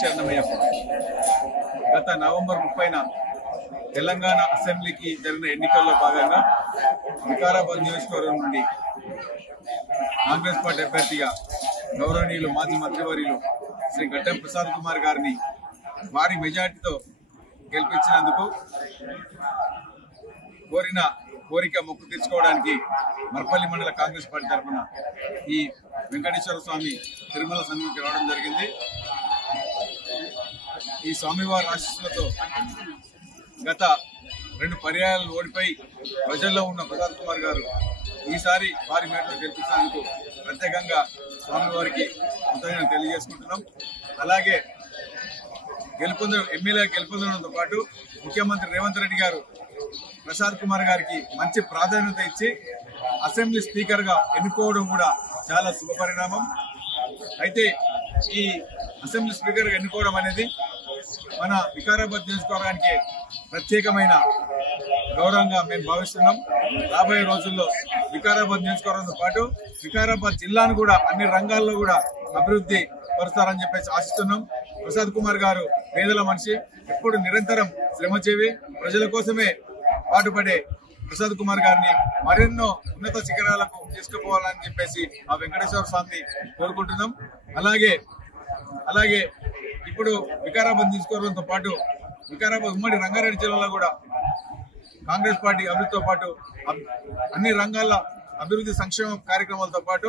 శరణమయ్యప్ప. గత నవంబర్ 30న తెలంగాణ అసెంబ్లీకి జరిగిన ఎన్నికల్లో భాగంగా వికారాబాద్ నియోజకవర్గం నుండి కాంగ్రెస్ పార్టీ అభ్యర్థిగా గౌరవనీయులు మాజీ మంత్రివర్యులు శ్రీ గడ్డం ప్రసాద్ కుమార్ గారిని భారీ మెజార్టీతో గెలిపించినందుకు కోరిక మొక్కు తీర్చుకోవడానికి మర్పల్లి మండల కాంగ్రెస్ పార్టీ తరఫున ఈ వెంకటేశ్వర స్వామి తిరుమల సన్నిధికి రావడం జరిగింది. ఈ స్వామివారి ఆశీస్సులతో గత 2 పర్యాయాలు ఓడిపోయి ప్రజల్లో ఉన్న ప్రసాద్ కుమార్ గారు ఈసారి భారీ మేరలో గెలిపించినందుకు ప్రత్యేకంగా స్వామివారికి కృతజ్ఞతలు తెలియజేసుకుంటున్నాం. అలాగే ఎమ్మెల్యే గెలుపొందడంతో పాటు ముఖ్యమంత్రి రేవంత్ రెడ్డి గారు ప్రసాద్ కుమార్ గారికి మంచి ప్రాధాన్యత ఇచ్చి అసెంబ్లీ స్పీకర్ గా ఎన్నుకోవడం కూడా చాలా శుభపరిణామం. అయితే ఈ అసెంబ్లీ స్పీకర్ గా ఎన్నుకోవడం అనేది మన వికారాబాద్ నియోజకవర్గానికి ప్రత్యేకమైన గౌరవంగా మేము భావిస్తున్నాం. రాబోయే రోజుల్లో వికారాబాద్ నియోజకవర్గంతో పాటు వికారాబాద్ జిల్లాను కూడా అన్ని రంగాల్లో కూడా అభివృద్ధి పరుస్తారని చెప్పేసి ఆశిస్తున్నాం. ప్రసాద్ కుమార్ గారు పేదల మనిషి, ఎప్పుడు నిరంతరం శ్రమజీవి, ప్రజల కోసమే పాటుపడే ప్రసాద్ కుమార్ గారిని మరెన్నో ఉన్నత శిఖరాలకు తీసుకుపోవాలని చెప్పేసి ఆ వెంకటేశ్వర స్వామిని కోరుకుంటున్నాం. అలాగే ఇప్పుడు వికారాబాద్ నియోజకవర్గంతో పాటు వికారాబాద్ ఉమ్మడి రంగారెడ్డి జిల్లాలో కూడా కాంగ్రెస్ పార్టీ అభివృద్ధితో పాటు అన్ని రంగాల అభివృద్ధి సంక్షేమ కార్యక్రమాలతో పాటు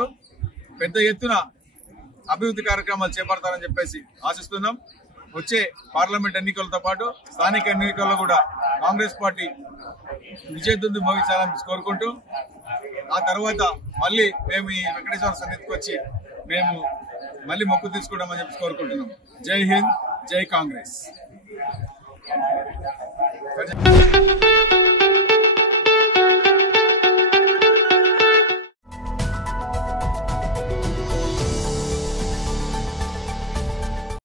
పెద్ద ఎత్తున అభివృద్ధి కార్యక్రమాలు చేపడతారని చెప్పేసి ఆశిస్తున్నాం. వచ్చే పార్లమెంట్ ఎన్నికలతో పాటు స్థానిక ఎన్నికల్లో కూడా కాంగ్రెస్ పార్టీ విజయదుందు మోగించాలని కోరుకుంటూ ఆ తర్వాత మళ్ళీ మేము ఈ వెంకటేశ్వర సన్నిధికి వచ్చి మేము మళ్ళీ మొక్కు తీసుకుంటామని చెప్పి కోరుకుంటున్నాం. జై హింద్, జై కాంగ్రెస్.